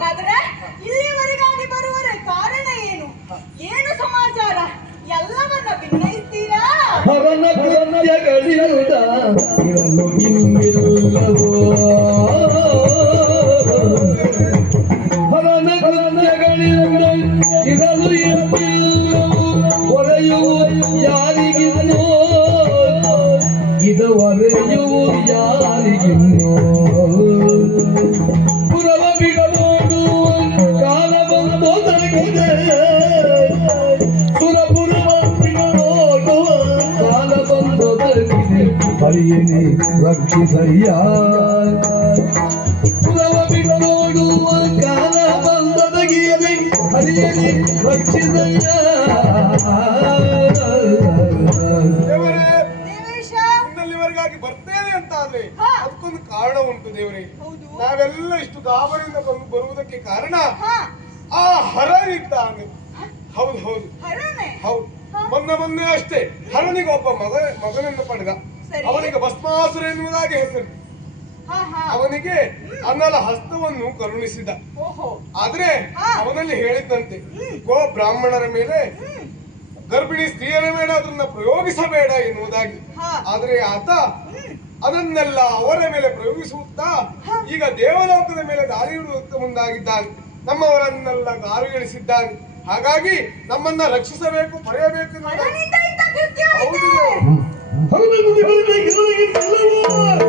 ಹಾಗಾದ್ರೆ ಇಲ್ಲಿವರೆಗಾಗಿ ಬರುವರೆ ಕಾರಣ ಏನು? ಏನು ಸಮಾಚಾರ? ಎಲ್ಲವನ್ನ ಭಿನ್ನಯಿಸ್ತೀರಾ ಅವನ ಯಾರಿಗಿನ್ನೋ? ಯಾರಿಗಿನ್ನೋ? ಹರಿಯನಿ ರಕ್ಷಿಸಯ್ಯ ಪುರವ ಬಿಡನೋಡುವ ಕಾಲ ರಕ್ಷಿಸಯ್ಯ ಇನ್ನಲ್ಲಿವರೆಗಾಗಿ ಬರ್ತೇನೆ ಅಂತ ಆದ್ರೆ. ಅದಕ್ಕೊಂದು ಕಾರಣ ಉಂಟು ದೇವರೇ. ಹೌದು. ನಾವೆಲ್ಲ ಇಷ್ಟು ಗಾಬರಿಯಿಂದ ಬಂದು ಬರುವುದಕ್ಕೆ ಕಾರಣ ಆ ಹರನಿದ್ದಾನೆ. ಹೌದು ಹೌದು. ಹೌದು. ಮೊನ್ನೆ ಮೊನ್ನೆ ಅಷ್ಟೇ. ಹರನಿಗೆ ಒಬ್ಬ ಮಗ ಮಗನನ್ನು ಪಡೆದ. ಅವನಿಗೆ ಭಸ್ಮಾಸುರ ಎನ್ನುವುದಾಗಿ ಹೆಸರು. ಹಾ ಹಾ. ಅವನಿಗೆ ಅನ್ನಲ ಹಸ್ತವನ್ನು ಕರುಣಿಸಿದ. ಆದ್ರೆ. ಅವನಲ್ಲಿ ಹೇಳಿದ್ದಂತೆ. ಗೋ ಬ್ರಾಹ್ಮಣರ ಮೇಲೆ ಗರ್ಭಿಣಿ ಸ್ತ್ರೀಯರ ಮೇಲೆ ಅದನ್ನ ಪ್ರಯೋಗಿಸಬೇಡ ಎನ್ನುವುದಾಗಿ. ಆದ್ರೆ ಆತ ಅದನ್ನೆಲ್ಲ ಅವರ ಮೇಲೆ ಪ್ರಯೋಗಿಸುತ್ತಾ ಈಗ ದೇವಲೋಕದ ಮೇಲೆ ದಾರಿ ಇಡುವುದಕ್ಕೆ ಮುಂದಾಗಿದ್ದಾನೆ. ನಮ್ಮವರನ್ನೆಲ್ಲ ಗಾರುಗಳಿಸಿದ್ದಾನೆ. ಹಾಗಾಗಿ ನಮ್ಮನ್ನ ರಕ್ಷಿಸಬೇಕು ಪಡೆಯಬೇಕು பெருமை பெருமை இருளையில் செல்லவோம்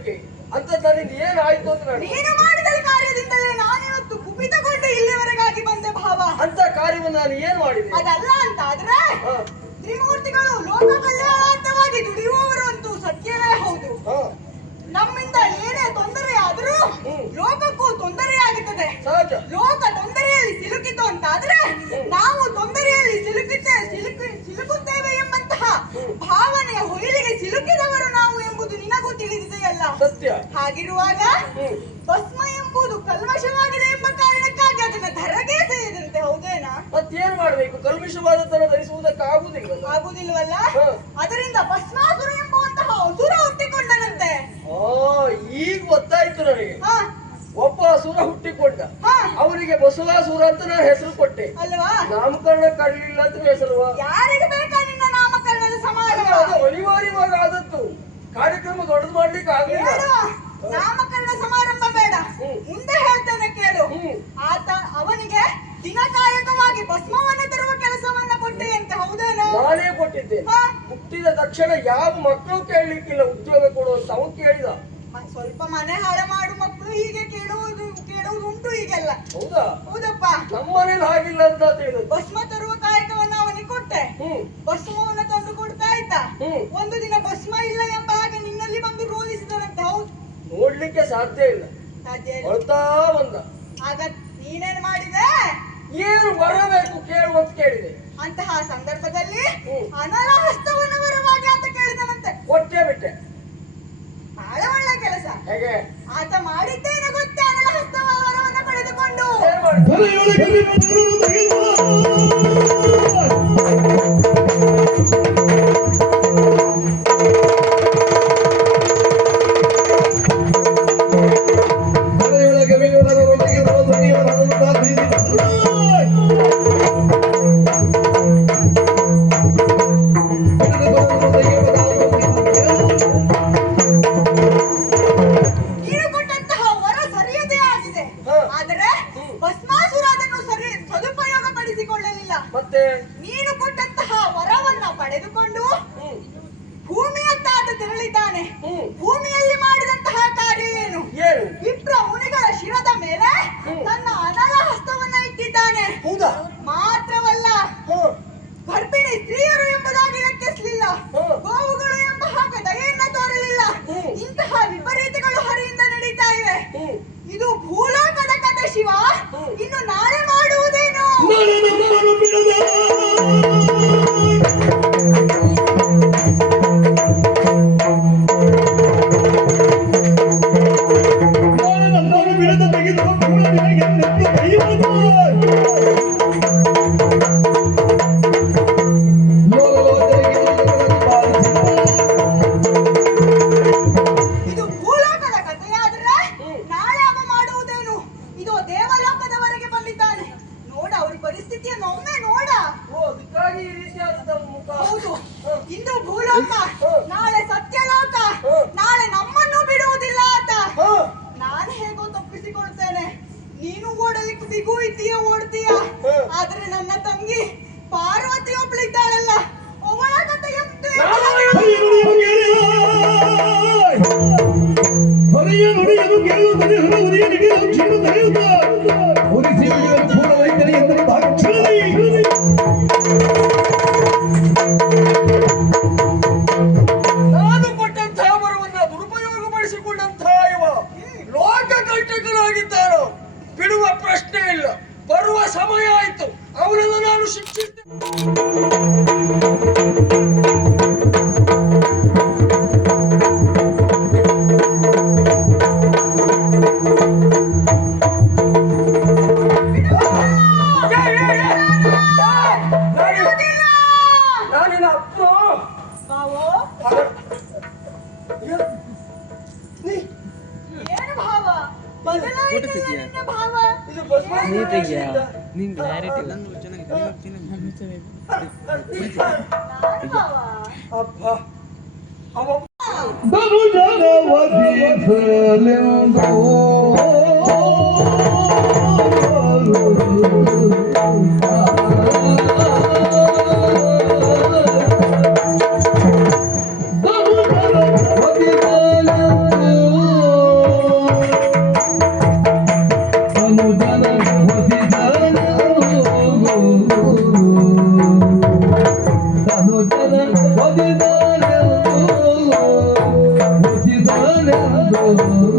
ಪಡೆಯುವುದಕ್ಕೆ ಅಂತ ನನ್ನಿಂದ ಏನಾಯ್ತು ಅಂತ ನಾನು ನೀನು ಮಾಡಿದ ಕಾರ್ಯದಿಂದಲೇ ನಾನಿವತ್ತು ಕುಪಿತಗೊಂಡು ಇಲ್ಲಿವರೆಗಾಗಿ ಬಂದೆ ಭಾವ. ಅಂತ ಕಾರ್ಯವನ್ನು ನಾನು ಏನು ಮಾಡಿದೆ? ಅದಲ್ಲ ಅಂತ ಆದ್ರೆ ಹ, ತ್ರಿಮೂರ್ತಿಗಳು ಲೋಕ ಕಲ್ಯಾಣಾರ್ಥವಾಗಿ ದುಡಿಯುವವರು ಅಂತೂ ಸತ್ಯವೇ ಹೌದು. ಹ, ನಮ್ಮಿಂದ ಏನೇ ತೊಂದರೆ ಆದರೂ ಹ್ಮ್. ಲೋಕಕ್ಕೂ ತೊಂದರೆಯಾಗುತ್ತದೆ. ಆಗುತ್ತದೆ ಲೋಕ ತೊಂದರೆಯಲ್ಲಿ ಸಿಲುಕಿತು ಅಂತಾದ್ರೆ ನಾವು ತೊಂದರೆಯಲ್ಲಿ ಸಿಲುಕಿದ್ದೆ ಸಿಲುಕಿ ಸಿಲುಕುತ್ತೇವೆ ಎಂಬಂತಹ ಭಾವನೆಯ ಹೊಯ್ಲಿಗೆ ಸಿಲುಕಿದವರು ನಾವು ಎಂಬುದು ನಿನಗೂ ತಿಳಿದಿದೆಯಲ್ಲ ಸತ್ಯ. ಹಾಗಿರುವಾಗ. ಭಸ್ಮ ಎಂಬುದು ಕಲ್ಮಶವಾಗಿದೆ ಎಂಬ ಕಾರಣಕ್ಕಾಗಿ ಅದನ್ನ ಧರಗೆ ಸೇರಿದಂತೆ ಹೌದೇನಾ? ಮತ್ತೇನ್ ಮಾಡ್ಬೇಕು? ಕಲ್ಮಿಷವಾದತನ ಧರಿಸುವುದಕ್ಕೆ ಆಗುದಿಲ್ಲ ಆಗುದಿಲ್ವಲ್ಲ? ಹ. ಅದರಿಂದ ಭಸ್ಮಾಸುರ ಎಂಬುವಂತಹ ಅಸುರ ಹುಟ್ಟಿಕೊಂಡನಂತೆ. ಓ ಈಗ ಗೊತ್ತಾಯ್ತು ನನಗೆ. ಹ. ಒಬ್ಬ ಅಸುರ ಹುಟ್ಟಿಕೊಂಡ. ಅವರಿಗೆ ಬಸವಾಸುರ ಅಂತ ನಾನು ಹೆಸರು ಕೊಟ್ಟೆ. ಅಲ್ವಾ? ನಾಮಕರಣ ಕಾಣಲಿಲ್ಲ ಅಂತ ಹೆಸರು ಯಾರಿಗೆ ಬೇಕಾ ನಿನ್ನ ನಾಮಕರಣದ ಸಮಾರಂಭ? ಅನಿವಾರ್ಯವಾಗಿ ಆದದ್ದು. ಕಾರ್ಯಕ್ರಮ ದೊಡ್ಡದು ಮಾಡ್ಲಿಕ್ಕೆ ಆಗಲಿಲ್ಲ. ನಾಮಕರಣ ಸಮಾರಂಭ ಬೇಡ. ಮುಂದೆ ಹೇಳ್ತೇನೆ ಕೇಳು. ಆತ ಅವನಿಗೆ ದಿನಕಾಯಕವಾಗಿ ಭಸ್ಮವನ್ನು ತರುವ ಕೆಲಸವನ್ನ ಕೊಟ್ಟೆ ಅಂತ ಹೌದೇನೋ? ನಾನೇ ಕೊಟ್ಟಿದ್ದೆ? ಹುಟ್ಟಿದ ತಕ್ಷಣ ಯಾವ ಮಕ್ಕಳು ಕೇಳಲಿಕ್ಕಿಲ್ಲ ಉದ್ಯೋಗ ಕೊಡುವಂತ ಅವನು ಕೇಳಿದ. ಸ್ವಲ್ಪ ಮನೆ ಹಾಳ ಮಾಡು ಮಕ್ಕಳು ಹೀಗೆ ಕೇಳುವುದು ಕೇಳುವುದು ಉಂಟು ಈಗೆಲ್ಲ ಹೌದಾ? ಹೌದಪ್ಪ. ನಮ್ಮನೇಲಿ ಹಾಗಿಲ್ಲ ಅಂತ ಹೇಳಿದ್ರು ಭಸ್ಮ ತರುವ ಕಾಯಕವನ್ನ ಅವನಿಗೆ ಕೊಟ್ಟೆ. ಭಸ್ಮವನ್ನ ತಂದು ಕೊಡ್ತಾ ಇದ್ದ. ಒಂದು ದಿನ ಭಸ್ಮ ಇಲ್ಲ ಎಂಬ ಹಾಗೆ ನಿನ್ನಲ್ಲಿ ಬಂದು ರೋಧಿಸಿದನಂತೆ ಹೌದು ನೋಡ್ಲಿಕ್ಕೆ ಸಾಧ್ಯ ಇಲ್ಲ. ಅಳ್ತಾ ಬಂದ. ಆಗ ನೀನೇನ್ ಮಾಡಿದೆ? ಏನು ಬರಬೇಕು ಕೇಳುವಂತ ಕೇಳಿದೆ. ಅಂತಹ ಸಂದರ್ಭದಲ್ಲಿ ಅನಾರಹಸ್ತವನ್ನು ಬರುವಾಗ ಅಂತ ಕೇಳಿದನಂತೆ. ಕೊಟ್ಟೆ ಬಿಟ್ಟೆ. ಬಹಳ ಒಳ್ಳೆ ಕೆಲಸ. ಹೇಗೆ? ಆತ ಮಾಡಿದ್ದೇನು ಗೊತ್ತೇ ವರವನ್ನು ವರವನ್ನ ಪಡೆದುಕೊಂಡು 有题吗这 Baby. ಬಸ್ ನೀ ತೆಗಿಯ ನಿನ್ ಕ್ಲಾರಿಟಿ ಇಲ್ಲ ನಾನು